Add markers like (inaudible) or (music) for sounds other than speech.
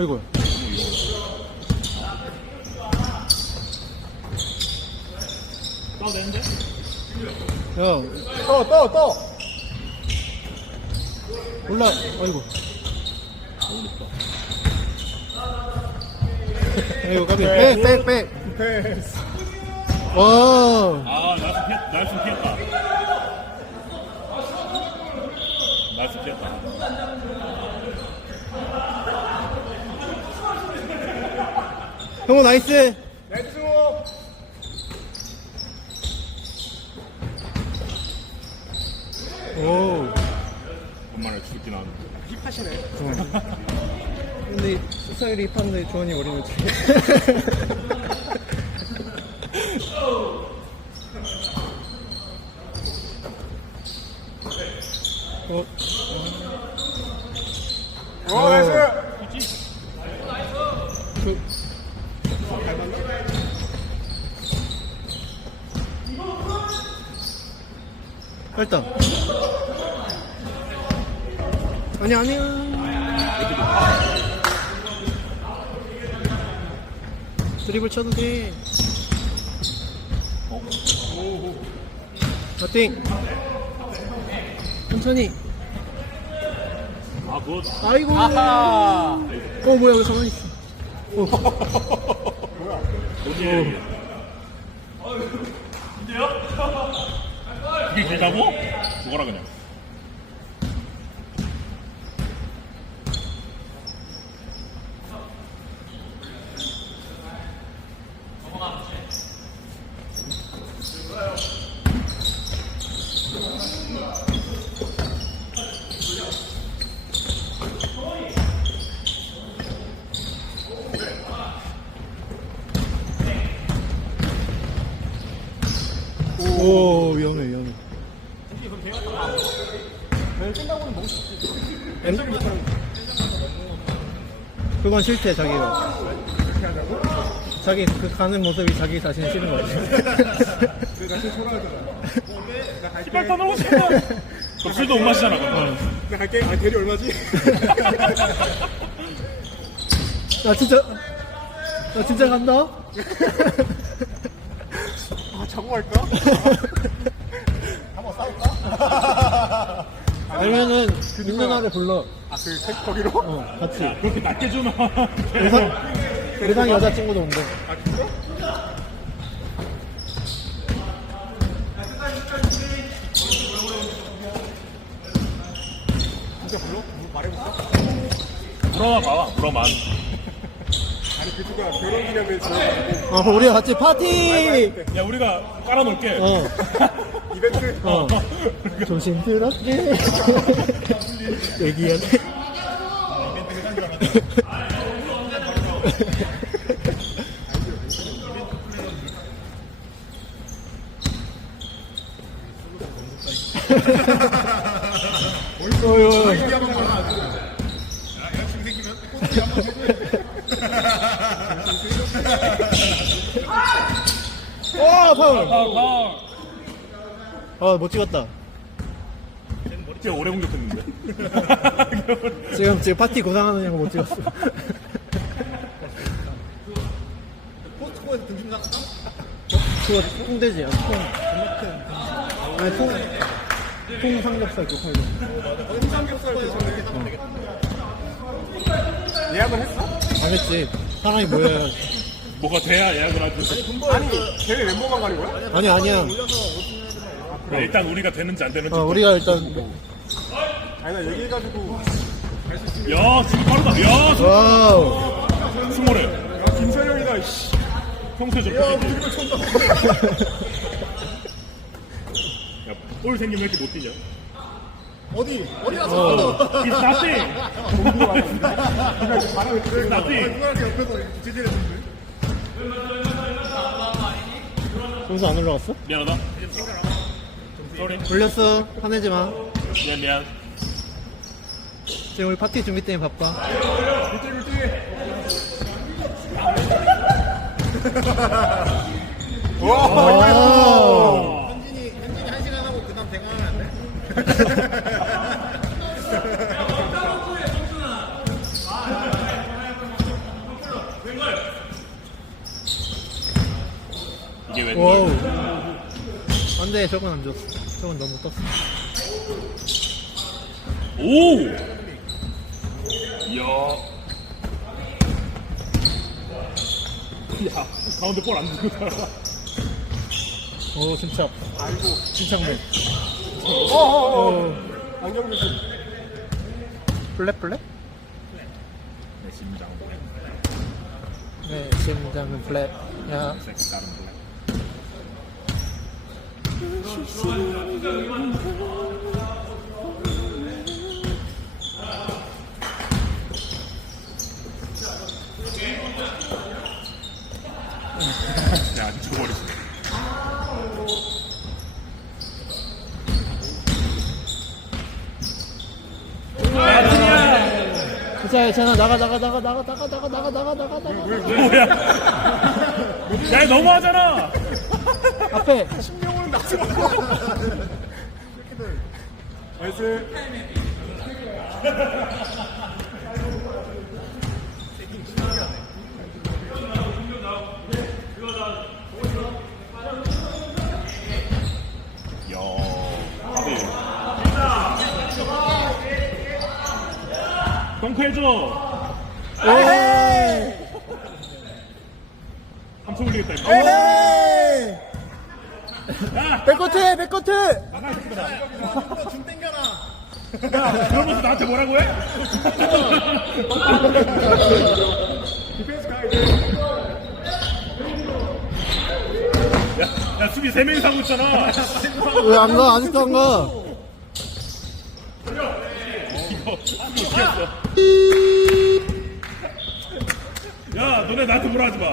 어이구. 되는데? 야, 떠, 떠, 떠. 올라, 어이구. 아이고, 까비. 백, 백, 백. 패스. 와. 아, 나이스 피했, 나이스 피했다. 나이스 피했다. 형호 나이스. 나이스 승호. 오. 엄마를 죽긴 하는데. 힙하시네. 근데 수사일이 입학인데 조원이 어린 거지. 어, 오, 나이스. 일단. 아니, 아니야. 드리블 쳐도 돼. 바팅. 천천히. 아. 아이고. 아하. 어, 뭐야, 왜 가만히 있어. 어. 어디에? 이게 되자고? 죽어라, 그냥. 오, 위험해, 위험해. 엠- 그건 싫대, 자기가. 자기 그 가는 모습이 자기 자신 싫은 거 같아. 그. 빨리 떠나고 싶어. 그럼 술도 못 마시잖아, 그럼. 나 갈게. 아, 대리 얼마지? (laughs) 나 진짜, 나 진짜 간다? (laughs) 아, 자고 갈까? (laughs) 한번 싸울까? 아니면은, 민누나를 불러. 아, 그, 책 거기로? 어, 같이. 그렇게 낮게 주면. 의상, 의상 여자친구도 온대. 아, 진짜? 진짜 불러? 뭐 말해볼까? 물어봐 봐봐, 물어봐. 아니, 그 누가 결혼 기념일 어, 우리가 같이 파티! 야, 우리가 깔아놓을게. 어, (laughs) 이벤트. 어. 조심스럽게. (laughs) 얘기하네. 어휴. 얘기 한번 봐라. 야, 여자친구 생기면 꽃이 한번 해줘야 와, 파울! 파울, 파울. 아, 못 찍었다. 진짜 오래 공격했는데. (laughs) 지금, 지금 파티 고상하느냐고 못 찍었어. 포스트코에서 등심 나갔다? 그거 통돼지야, 통. 아니, 통, 통 삼겹살 그 팔고. 삼겹살 대접했겠다. 예약을 했어? 안 했지. 사람이 모여야. 뭐가 돼야 예약을 하지. 아니, 걔네 멤버만 가는 거야? 아니, 아니야. 그래, 일단 우리가 되는지 안 되는지. 어, 우리가 일단. 아니, 나 얘기해가지고. 야, 지금 빠르다. 야, 와우. 스몰해. 야, 김서령이다, 씨. 평소에 좀. 야, (laughs) 야, 무조건 쳤다. 볼 생기면 왜 이렇게 못 뛰냐? 어디? 어디 가서 어. It's nothing. 옆에서 지지해줬는데. 점수 안 올라갔어? 미안하다. 돌렸어. 화내지 마. 미안 미안. 지금 우리 파티 준비 때문에 바빠. 오! 현진이 현진이 한 시간 하고 그다음 대강하는데. 이게 안돼. 저건 안 줬어. 저건 너무 떴어. 오! 이야. 야, 가운데 볼안 주고 살아. 오, 침착. 아이고. 침착맨. 어어어. 오. 안경 조심. 플랫, 플랫? 내 심장 네, 심장은 플랫. 야, 색깔은 블랙. 야, 미쳐버리지. 진짜 괜찮아. 나가, 나가, 나가, 나가, 나가, 나가, 나가, 나가, 나가, 나가. 뭐야? 야, 너무하잖아! 앞에. 신경은 마. 나이스. 야, 아비. 덩크해줘! 삼성 올리겠다, 이거. 에이! 야! 백코트, 백코트! 이 새끼들아. 야, 그러면서 나한테 뭐라고 해? 야, 야, 수비 3명이서 하고 있잖아. 왜 안 가? 아직도 안 가? 했어? 야, 너네 나한테 뭐라 하지 마.